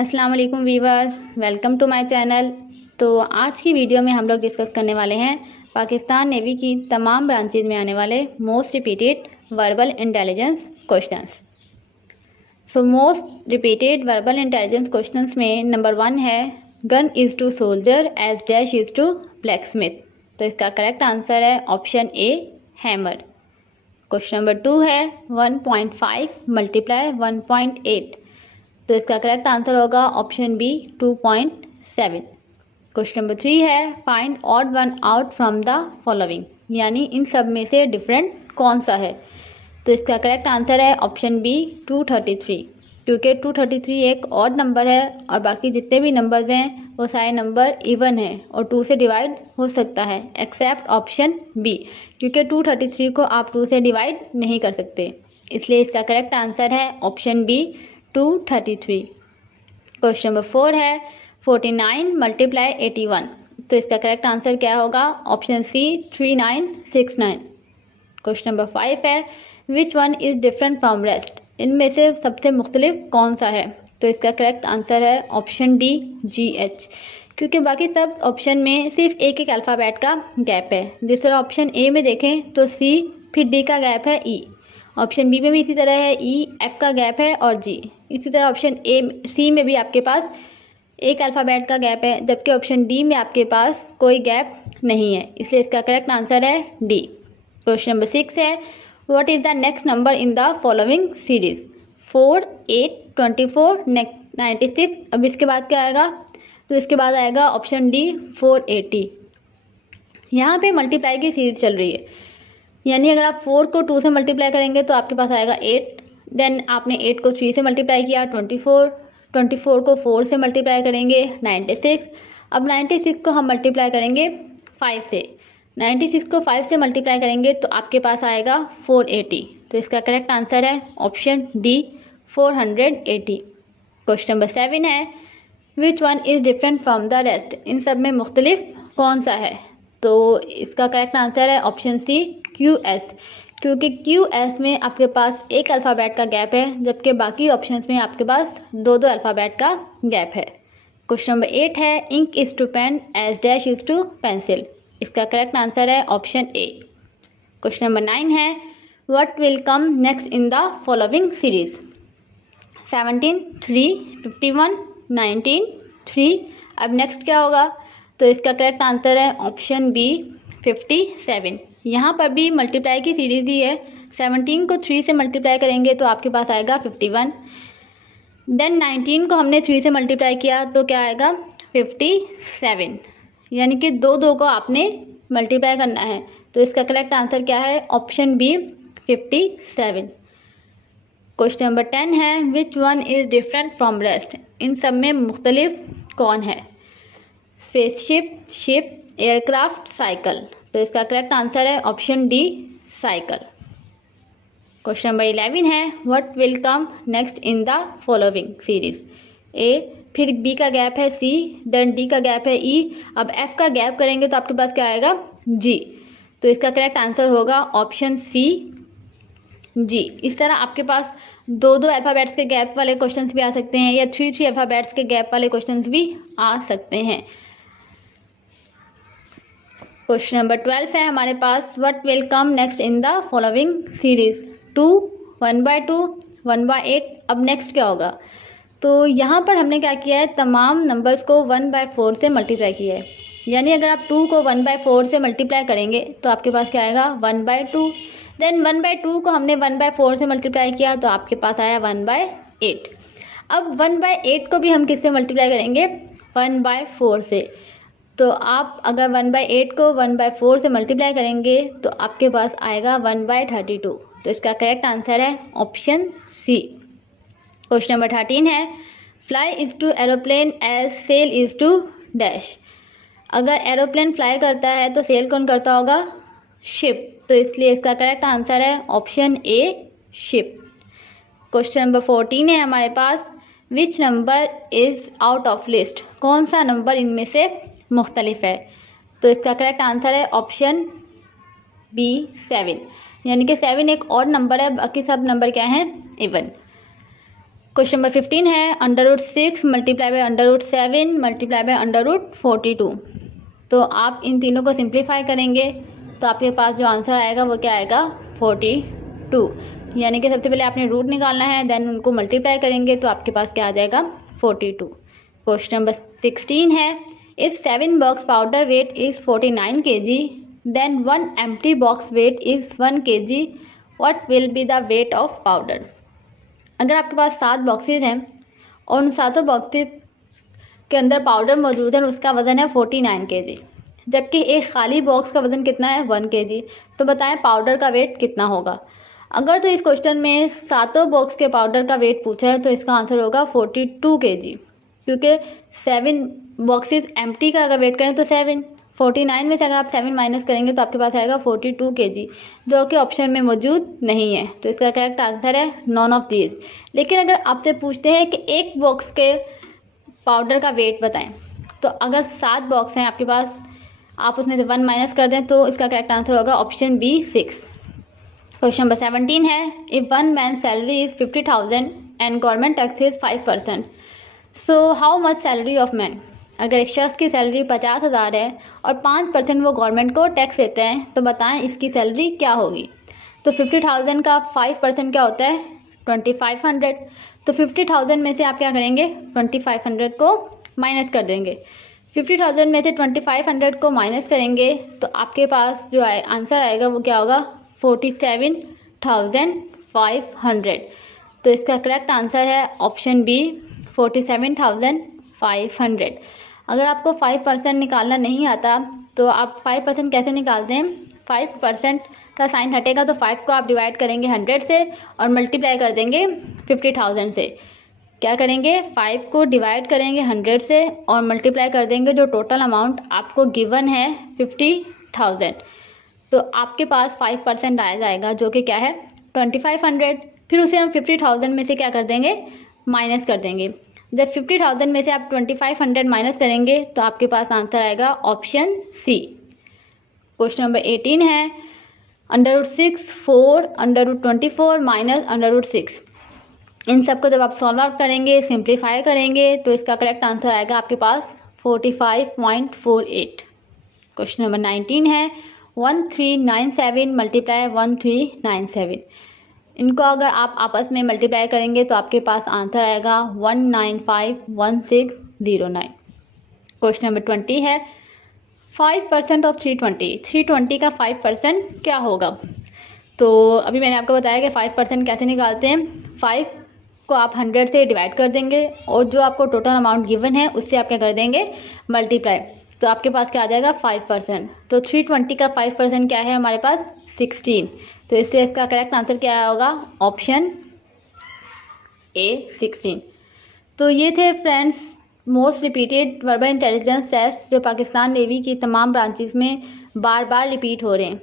अस्सलाम वालेकुम viewers, welcome to my channel. तो आज की वीडियो में हम लोग डिस्कस करने वाले हैं पाकिस्तान नेवी की तमाम ब्रांचेज में आने वाले most repeated verbal intelligence questions. So most repeated verbal intelligence questions में नंबर 1 है gun is to soldier as dash is to blacksmith. तो इसका करेक्ट आंसर है option A hammer. Question number 2 है 1.5 मल्टीप्लाई 1.8। तो इसका करेक्ट आंसर होगा option B 2.7। Question number 3 है find odd one out from the following, यानी इन सब में से डिफरेंट कौन सा है। तो इसका करेक्ट आंसर है ऑप्शन बी 233, क्योंकि 233 एक ऑड नंबर है और बाकी जितने भी नंबर्स हैं वो सारे नंबर इवन है और 2 से डिवाइड हो सकता है, एक्सेप्ट ऑप्शन बी, क्योंकि 233 को आप 2 से डिवाइड नहीं कर सकते। इसलिए इसका करेक्ट आंसर है ऑप्शन बी 233। क्वेश्चन नंबर 4 है 49 मल्टीप्लाई 81। तो इसका करेक्ट आंसर क्या होगा, ऑप्शन सी 3969। क्वेश्चन नंबर 5 है which one is different from rest, इनमें से सबसे मुख्तलिफ कौन सा है। तो इसका करेक्ट आंसर है ऑप्शन डी GH, क्योंकि बाकी सब ऑप्शन में सिर्फ एक एक अल्फ़ाबेट का गैप है। जिस तरह ऑप्शन ए में देखें तो C, फिर D का गैप है E, ऑप्शन बी में भी इसी तरह है E, F का गैप है और G। इसी तरह ऑप्शन C में भी आपके पास एक अल्फ़ाबेट का गैप है, जबकि ऑप्शन D में आपके पास कोई गैप नहीं है, इसलिए इसका करेक्ट आंसर है D। क्वेश्चन नंबर 6 है what is the next number in the following series. 4, 8, 24, 96। अब इसके बाद क्या आएगा, तो इसके बाद आएगा ऑप्शन डी 480। यहाँ पे मल्टीप्लाई की सीरीज चल रही है, यानी अगर आप 4 को 2 से मल्टीप्लाई करेंगे तो आपके पास आएगा 8, देन आपने 8 को 3 से मल्टीप्लाई किया 24, 24 को 4 से मल्टीप्लाई करेंगे 96। अब 96 को हम मल्टीप्लाई करेंगे 5 से, 96 को 5 से मल्टीप्लाई करेंगे तो आपके पास आएगा 480। तो इसका करेक्ट आंसर है ऑप्शन डी 480। क्वेश्चन नंबर 7 है which one is different from the rest, इन सब में मुख्तलिफ कौन सा है। तो इसका करेक्ट आंसर है ऑप्शन सी QS, क्योंकि QS में आपके पास एक अल्फ़ाबेट का गैप है, जबकि बाकी ऑप्शंस में आपके पास दो अल्फ़ाबेट का गैप है। क्वेश्चन नंबर 8 है ink is to pen as dash is to pencil. इसका करेक्ट आंसर है ऑप्शन ए। क्वेश्चन नंबर 9 है what will come next in the following series. 17, 3, 51, 19, 3। अब नेक्स्ट क्या होगा, तो इसका करेक्ट आंसर है ऑप्शन बी 57। यहाँ पर भी मल्टीप्लाई की सीरीज ही है, 17 को 3 से मल्टीप्लाई करेंगे तो आपके पास आएगा 51, देन 19 को हमने 3 से मल्टीप्लाई किया तो क्या आएगा 57, यानी कि दो को आपने मल्टीप्लाई करना है। तो इसका करेक्ट आंसर क्या है, ऑप्शन बी 57। क्वेश्चन नंबर 10 है which one is different from rest, इन सब में मुख्तलिफ कौन है। Spaceship, ship, aircraft, cycle. तो इसका करेक्ट आंसर है option D cycle. Question number 11 है what will come next in the following series. A, फिर B का गैप है C, देन D का गैप है E, अब F का गैप करेंगे तो आपके पास क्या आएगा G। तो इसका करेक्ट आंसर होगा ऑप्शन C G। इस तरह आपके पास दो अल्फ़ाबेट्स के गैप वाले क्वेश्चंस भी आ सकते हैं या 3 अल्फ़ाबेट्स के गैप वाले क्वेश्चंस भी आ सकते हैं। क्वेश्चन नंबर 12 है हमारे पास what will come next in the following series. 2, 1/2, 1/8। अब नेक्स्ट क्या होगा, तो यहाँ पर हमने क्या किया है, तमाम नंबर्स को 1/4 से मल्टीप्लाई किया है, यानी अगर आप 2 को 1/4 से मल्टीप्लाई करेंगे तो आपके पास क्या आएगा 1/2, देन 1/2 को हमने 1/4 से मल्टीप्लाई किया तो आपके पास आया 1/8। अब 1/8 को भी हम किससे मल्टीप्लाई करेंगे, 1/4 से। तो आप अगर 1/8 को 1/4 से मल्टीप्लाई करेंगे तो आपके पास आएगा 1/32। तो इसका करेक्ट आंसर है ऑप्शन सी। क्वेश्चन नंबर 13 है fly is to aeroplane as sail is to dash. अगर एरोप्लेन फ्लाई करता है तो सेल कौन करता होगा, शिप। तो इसलिए इसका करेक्ट आंसर है option A ship. Question number 14 है हमारे पास which number is out of list, कौन सा नंबर इनमें से मुख्तलिफ है। तो इसका करेक्ट आंसर है ऑप्शन बी 7, यानी कि 7 एक और नंबर है, बाकी सब नंबर क्या हैं इवन। क्वेश्चन नंबर 15 है √6 मल्टीप्लाई बाय √7 मल्टीप्लाई बाय √42। तो आप इन तीनों को सिंप्लीफाई करेंगे तो आपके पास जो आंसर आएगा वो क्या आएगा 42। यानी कि सबसे पहले आपने रूट निकालना है, देन उनको मल्टीप्लाई करेंगे तो आपके पास क्या आ जाएगा 42। क्वेश्चन नंबर 16 है if 7 box powder weight is 49 kg then 1 empty box weight is 1 kg, what will be the weight of powder. अगर आपके पास 7 बॉक्सेस हैं और उन 7 बॉक्सेस के अंदर पाउडर मौजूद है, उसका वज़न है 49 kg, जबकि एक खाली बॉक्स का वज़न कितना है 1 kg। तो बताएं पाउडर का वेट कितना होगा। अगर तो इस क्वेश्चन में 7 बॉक्स के पाउडर का वेट पूछा है तो इसका आंसर होगा 42 kg, क्योंकि 7 बॉक्सेस एम्प्टी का अगर वेट करें तो 7, 49 में से अगर आप 7 माइनस करेंगे तो आपके पास आएगा 42 kg, जो कि ऑप्शन में मौजूद नहीं है। तो इसका करेक्ट आंसर है नॉन ऑफ दीज। लेकिन अगर आपसे पूछते हैं कि एक बॉक्स के पाउडर का वेट बताएं, तो अगर 7 बॉक्स हैं आपके पास, आप उसमें से 1 माइनस कर दें तो इसका करेक्ट आंसर होगा ऑप्शन बी 6। क्वेश्चन नंबर 17 है if 1 man salary is 50,000 and government tax is 5%, so how much salary of man. अगर एक शख्स की सैलरी 50,000 है और 5% वो गवर्नमेंट को टैक्स देते हैं, तो बताएं इसकी सैलरी क्या होगी। तो 50,000 का 5% क्या होता है 2500। तो 50,000 में से आप क्या करेंगे 2500 को माइनस कर देंगे। 50,000 में से 2500 को माइनस करेंगे तो आपके पास जो आंसर आएगा वो क्या होगा 47,500। तो इसका करेक्ट आंसर है ऑप्शन बी 47,500। अगर आपको 5% निकालना नहीं आता तो आप 5% कैसे निकालते हैं, 5% का साइन हटेगा तो 5 को आप डिवाइड करेंगे 100 से और मल्टीप्लाई कर देंगे 50,000 से। क्या करेंगे 5 को डिवाइड करेंगे 100 से और मल्टीप्लाई कर देंगे जो टोटल अमाउंट आपको गिवन है 50,000। तो आपके पास 5% आ जाएगा जो कि क्या है 2500। फिर उसे हम 50,000 में से क्या कर देंगे माइनस कर देंगे। जब 50,000 में से आप 2500 माइनस करेंगे तो आपके पास आंसर आएगा ऑप्शन सी। क्वेश्चन नंबर 18 है √6 4 √24 माइनस √6। इन सबको जब आप सॉल्व आउट करेंगे सिंप्लीफाई करेंगे तो इसका करेक्ट आंसर आएगा आपके पास 45.48। क्वेश्चन नंबर 19 है 1397 मल्टीप्लाई 1397। इनको अगर आप आपस में मल्टीप्लाई करेंगे तो आपके पास आंसर आएगा 1951609। क्वेश्चन नंबर 20 है 5% ऑफ 320 का 5% क्या होगा। तो अभी मैंने आपको बताया कि 5% कैसे निकालते हैं। 5 को आप 100 से डिवाइड कर देंगे और जो आपको टोटल अमाउंट गिवन है उससे आप क्या कर देंगे मल्टीप्लाई, तो आपके पास क्या आ जाएगा 5%। तो 320 का 5% क्या है हमारे पास 16। तो इसलिए इसका करेक्ट आंसर क्या होगा ऑप्शन ए 16। तो ये थे friends most repeated verbal intelligence test जो पाकिस्तान नेवी की तमाम ब्रांचेस में बार बार रिपीट हो रहे हैं।